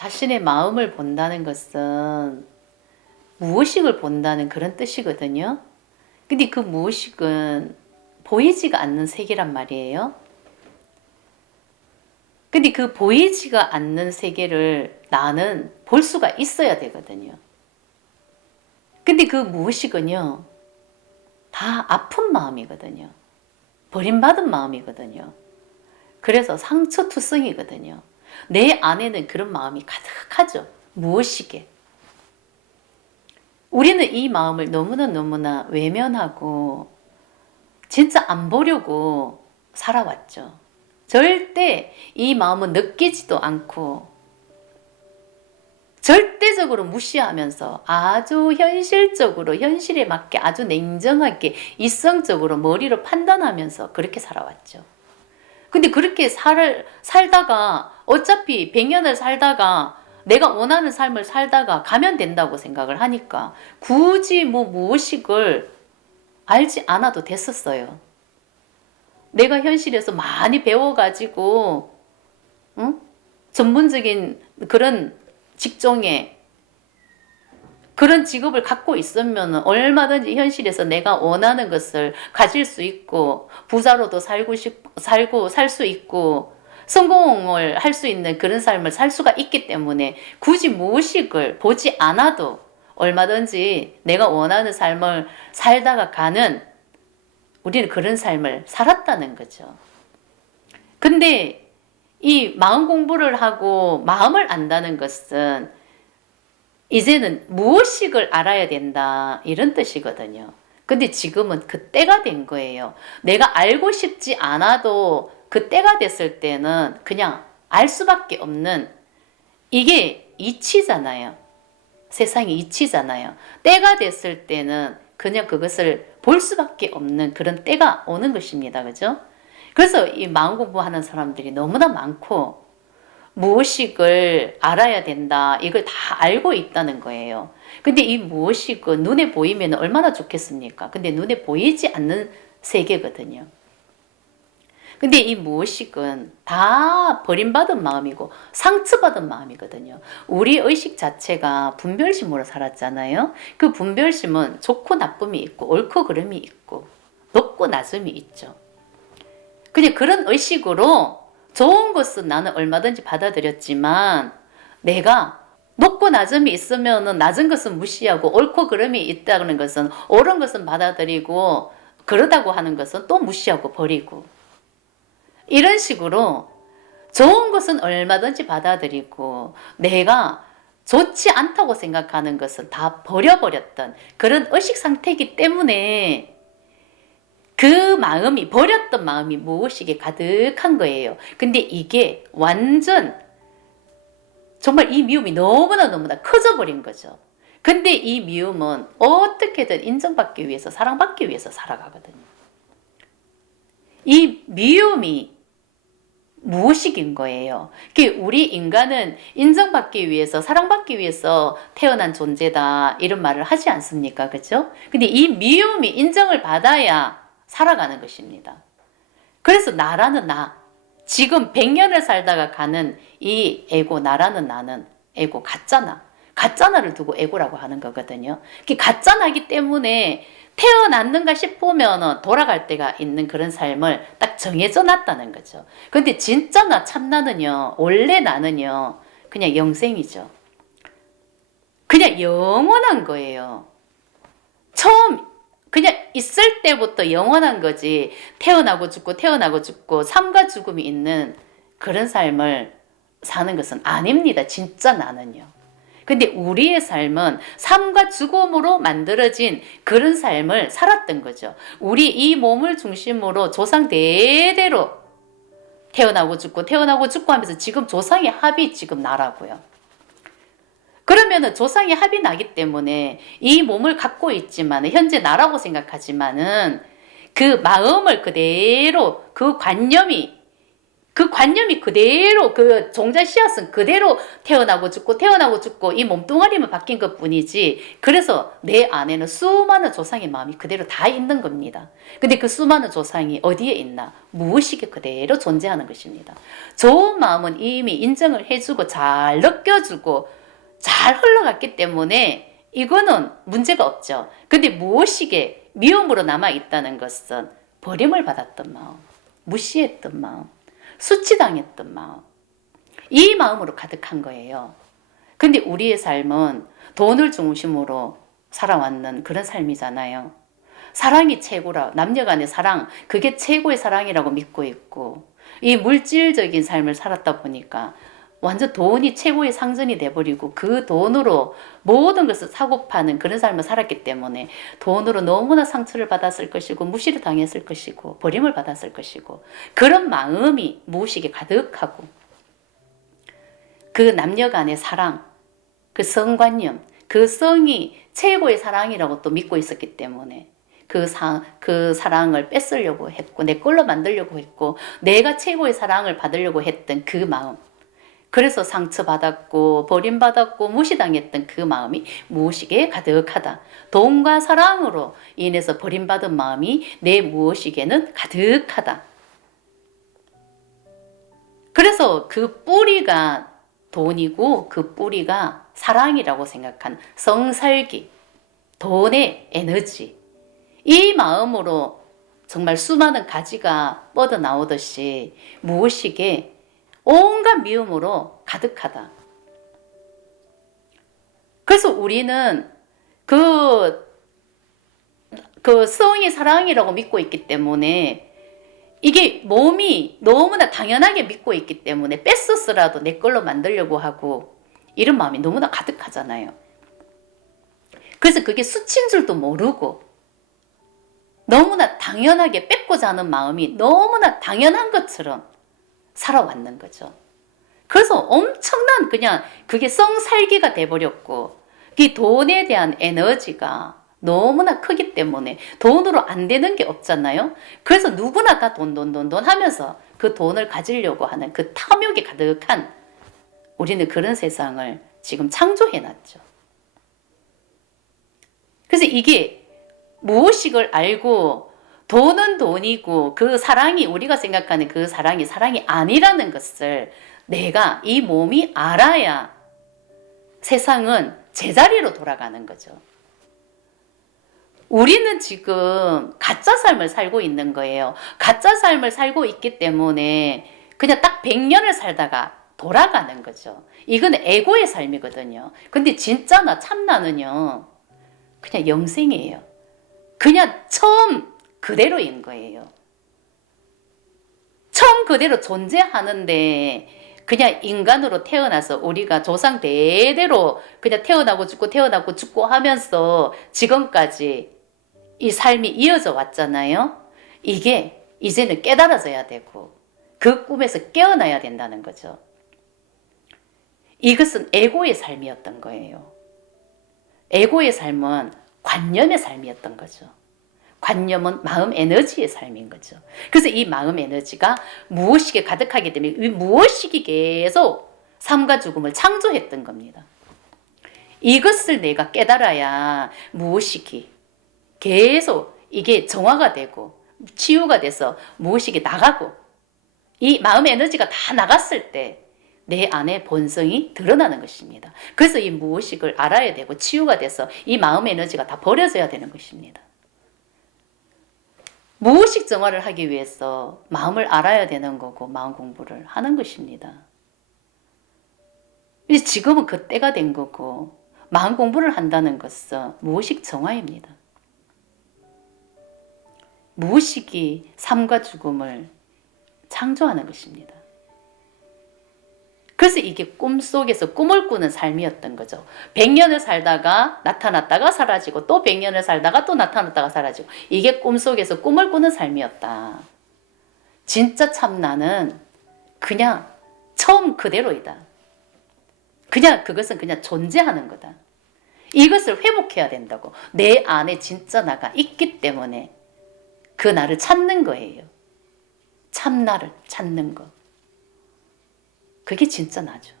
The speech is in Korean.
자신의 마음을 본다는 것은 무의식을 본다는 그런 뜻이거든요. 근데 그 무의식은 보이지가 않는 세계란 말이에요. 근데 그 보이지가 않는 세계를 나는 볼 수가 있어야 되거든요. 근데 그 무의식은요, 다 아픈 마음이거든요. 버림받은 마음이거든요. 그래서 상처투성이거든요. 내 안에는 그런 마음이 가득하죠. 무엇이게. 우리는 이 마음을 너무나 너무나 외면하고 진짜 안 보려고 살아왔죠. 절대 이 마음은 느끼지도 않고 절대적으로 무시하면서 아주 현실적으로 현실에 맞게 아주 냉정하게 이성적으로 머리로 판단하면서 그렇게 살아왔죠. 근데 그렇게 살, 살다가 어차피 100년을 살다가 내가 원하는 삶을 살다가 가면 된다고 생각을 하니까 굳이 뭐 무의식을 알지 않아도 됐었어요. 내가 현실에서 많이 배워가지고, 응? 전문적인 그런 직종에 그런 직업을 갖고 있으면 얼마든지 현실에서 내가 원하는 것을 가질 수 있고 부자로도 살고 싶 살고 살 수 있고 성공을 할 수 있는 그런 삶을 살 수가 있기 때문에 굳이 무의식을 보지 않아도 얼마든지 내가 원하는 삶을 살다가 가는 우리는 그런 삶을 살았다는 거죠. 근데 이 마음 공부를 하고 마음을 안다는 것은 이제는 무엇식을 알아야 된다 이런 뜻이거든요. 근데 지금은 그 때가 된 거예요. 내가 알고 싶지 않아도 그 때가 됐을 때는 그냥 알 수밖에 없는 이게 이치잖아요. 세상이 이치잖아요. 때가 됐을 때는 그냥 그것을 볼 수밖에 없는 그런 때가 오는 것입니다. 그죠? 그래서 이 마음 공부하는 사람들이 너무나 많고 무의식을 알아야 된다. 이걸 다 알고 있다는 거예요. 근데 이 무의식은 눈에 보이면 얼마나 좋겠습니까? 근데 눈에 보이지 않는 세계거든요. 근데 이 무의식은 다 버림받은 마음이고 상처받은 마음이거든요. 우리 의식 자체가 분별심으로 살았잖아요. 그 분별심은 좋고 나쁨이 있고 옳고 그름이 있고 높고 낮음이 있죠. 그냥 그런 의식으로 좋은 것은 나는 얼마든지 받아들였지만 내가 높고 낮음이 있으면 낮은 것은 무시하고 옳고 그름이 있다는 것은 옳은 것은 받아들이고 그러다고 하는 것은 또 무시하고 버리고. 이런 식으로 좋은 것은 얼마든지 받아들이고 내가 좋지 않다고 생각하는 것은 다 버려버렸던 그런 의식 상태이기 때문에 그 마음이 버렸던 마음이 무엇이게 가득한 거예요. 근데 이게 완전 정말 이 미움이 너무나 너무나 커져 버린 거죠. 근데 이 미움은 어떻게든 인정받기 위해서 사랑받기 위해서 살아가거든요. 이 미움이 무엇이긴 거예요. 우리 인간은 인정받기 위해서 사랑받기 위해서 태어난 존재다 이런 말을 하지 않습니까? 그죠? 근데 이 미움이 인정을 받아야 살아가는 것입니다. 그래서 나라는 나, 지금 100년을 살다가 가는 이 에고, 나라는 나는 에고, 가짜나. 가짜나를 두고 에고라고 하는 거거든요. 가짜나기 때문에 태어났는가 싶으면 돌아갈 때가 있는 그런 삶을 딱 정해져 놨다는 거죠. 근데 진짜 나 참나는요, 원래 나는요, 그냥 영생이죠. 그냥 영원한 거예요. 처음 그냥 있을 때부터 영원한 거지. 태어나고 죽고 태어나고 죽고 삶과 죽음이 있는 그런 삶을 사는 것은 아닙니다. 진짜 나는요. 근데 우리의 삶은 삶과 죽음으로 만들어진 그런 삶을 살았던 거죠. 우리 이 몸을 중심으로 조상 대대로 태어나고 죽고 태어나고 죽고 하면서 지금 조상의 합이 지금 나라고요. 그러면은 조상의 합이 나기 때문에 이 몸을 갖고 있지만 현재 나라고 생각하지만은 그 마음을 그대로 그 관념이 그 관념이 그대로 그 종자 씨앗은 그대로 태어나고 죽고 태어나고 죽고 이 몸뚱아리만 바뀐 것 뿐이지 그래서 내 안에는 수많은 조상의 마음이 그대로 다 있는 겁니다. 근데 그 수많은 조상이 어디에 있나? 무의식에 그대로 존재하는 것입니다. 좋은 마음은 이미 인정을 해주고 잘 느껴주고 잘 흘러갔기 때문에 이거는 문제가 없죠. 근데 무의식에 미움으로 남아 있다는 것은 버림을 받았던 마음, 무시했던 마음, 수치당했던 마음. 이 마음으로 가득한 거예요. 근데 우리의 삶은 돈을 중심으로 살아왔는 그런 삶이잖아요. 사랑이 최고라, 남녀 간의 사랑, 그게 최고의 사랑이라고 믿고 있고, 이 물질적인 삶을 살았다 보니까 완전 돈이 최고의 상전이 돼버리고 그 돈으로 모든 것을 사고 파는 그런 삶을 살았기 때문에 돈으로 너무나 상처를 받았을 것이고 무시를 당했을 것이고 버림을 받았을 것이고 그런 마음이 무의식에 가득하고 그 남녀 간의 사랑, 그 성관념, 그 성이 최고의 사랑이라고 또 믿고 있었기 때문에 그, 사, 그 사랑을 뺏으려고 했고 내 걸로 만들려고 했고 내가 최고의 사랑을 받으려고 했던 그 마음 그래서 상처받았고 버림받았고 무시당했던 그 마음이 무의식에 가득하다. 돈과 사랑으로 인해서 버림받은 마음이 내 무의식에는 가득하다. 그래서 그 뿌리가 돈이고 그 뿌리가 사랑이라고 생각한 성살기, 돈의 에너지. 이 마음으로 정말 수많은 가지가 뻗어 나오듯이 무의식에 온갖 미움으로 가득하다. 그래서 우리는 그, 그 성이 사랑이라고 믿고 있기 때문에 이게 몸이 너무나 당연하게 믿고 있기 때문에 뺐었으라도 내 걸로 만들려고 하고 이런 마음이 너무나 가득하잖아요. 그래서 그게 수친 줄도 모르고 너무나 당연하게 뺏고자 하는 마음이 너무나 당연한 것처럼 살아왔는 거죠. 그래서 엄청난 그냥 그게 성살기가 돼버렸고 이 돈에 대한 에너지가 너무나 크기 때문에 돈으로 안 되는 게 없잖아요. 그래서 누구나 다 돈, 돈, 돈, 돈 하면서 그 돈을 가지려고 하는 그 탐욕이 가득한 우리는 그런 세상을 지금 창조해 놨죠. 그래서 이게 무엇식을 알고 돈은 돈이고 그 사랑이 우리가 생각하는 그 사랑이 사랑이 아니라는 것을 내가 이 몸이 알아야 세상은 제자리로 돌아가는 거죠. 우리는 지금 가짜 삶을 살고 있는 거예요. 가짜 삶을 살고 있기 때문에 그냥 딱 100년을 살다가 돌아가는 거죠. 이건 에고의 삶이거든요. 근데 진짜나 참나는요. 그냥 영생이에요. 그냥 처음 그대로인 거예요. 처음 그대로 존재하는데 그냥 인간으로 태어나서 우리가 조상 대대로 그냥 태어나고 죽고 태어나고 죽고 하면서 지금까지 이 삶이 이어져 왔잖아요. 이게 이제는 깨달아져야 되고 그 꿈에서 깨어나야 된다는 거죠. 이것은 에고의 삶이었던 거예요. 에고의 삶은 관념의 삶이었던 거죠. 관념은 마음 에너지의 삶인 거죠. 그래서 이 마음 에너지가 무엇이게 가득하기 때문에 이 무엇이기 계속 삶과 죽음을 창조했던 겁니다. 이것을 내가 깨달아야 무엇이기 계속 이게 정화가 되고 치유가 돼서 무엇이게 나가고 이 마음 에너지가 다 나갔을 때 내 안에 본성이 드러나는 것입니다. 그래서 이 무의식을 알아야 되고 치유가 돼서 이 마음 에너지가 다 버려져야 되는 것입니다. 무의식 정화를 하기 위해서 마음을 알아야 되는 거고 마음 공부를 하는 것입니다. 이제 지금은 그 때가 된 거고 마음 공부를 한다는 것은 무의식 정화입니다. 무의식이 삶과 죽음을 창조하는 것입니다. 그래서 이게 꿈속에서 꿈을 꾸는 삶이었던 거죠. 100년을 살다가 나타났다가 사라지고 또 100년을 살다가 또 나타났다가 사라지고 이게 꿈속에서 꿈을 꾸는 삶이었다. 진짜 참 나는 그냥 처음 그대로이다. 그냥 그것은 그냥 존재하는 거다. 이것을 회복해야 된다고. 내 안에 진짜 나가 있기 때문에 그 나를 찾는 거예요. 참 나를 찾는 것. 그게 진짜 나죠.